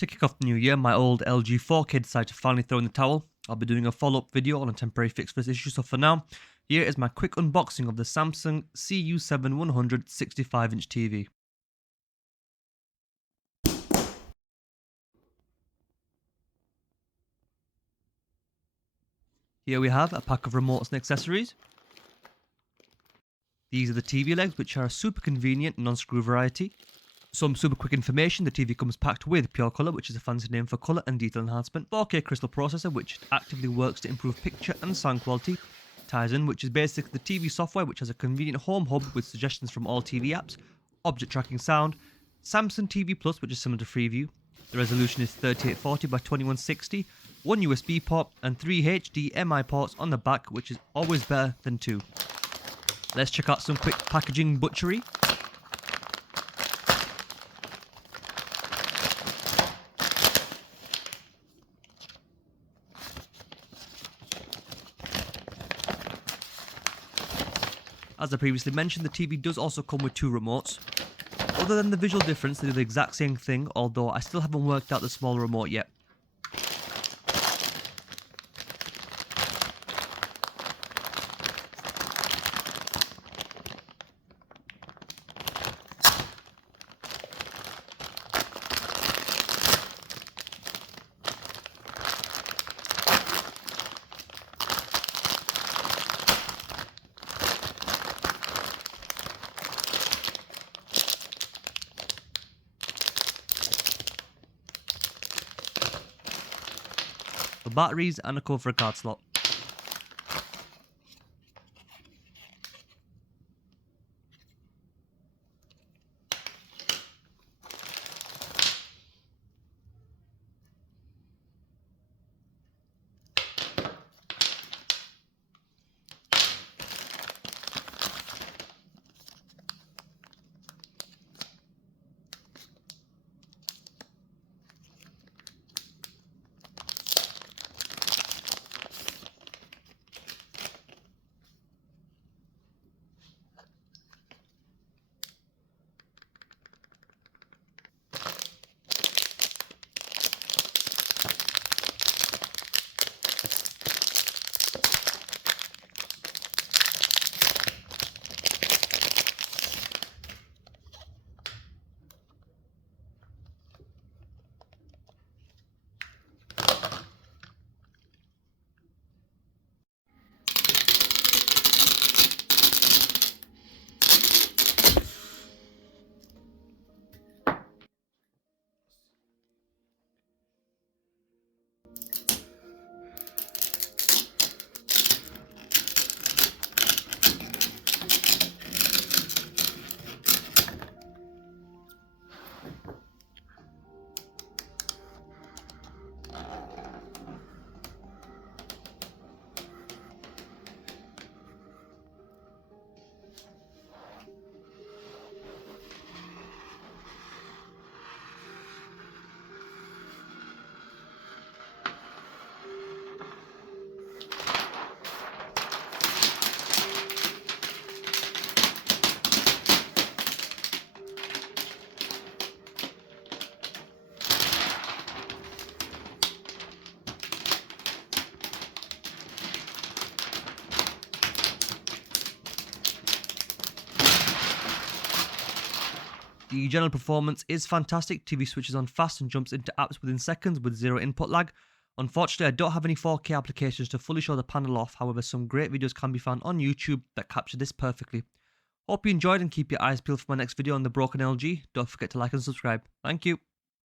To kick off the new year, my old LG 4K decided to finally throw in the towel. I'll be doing a follow-up video on a temporary fix for this issue, so for now, here is my quick unboxing of the Samsung CU7100 65-inch TV. Here we have a pack of remotes and accessories. These are the TV legs, which are a super convenient non-screw variety. Some super quick information: the TV comes packed with Pure Color, which is a fancy name for color and detail enhancement, 4K crystal processor, which actively works to improve picture and sound quality, Tizen, which is basically the TV software, which has a convenient home hub with suggestions from all TV apps, object tracking sound, Samsung TV Plus, which is similar to Freeview. The resolution is 3840 by 2160, one USB port, and 3 HDMI ports on the back, which is always better than 2. Let's check out some quick packaging butchery. As I previously mentioned, the TV does also come with 2 remotes. Other than the visual difference, they do the exact same thing, although I still haven't worked out the smaller remote yet. The batteries and a cover for a card slot. The general performance is fantastic. TV switches on fast and jumps into apps within seconds with zero input lag. Unfortunately, I don't have any 4K applications to fully show the panel off. However, some great videos can be found on YouTube that capture this perfectly. Hope you enjoyed and keep your eyes peeled for my next video on the broken LG. Don't forget to like and subscribe. Thank you.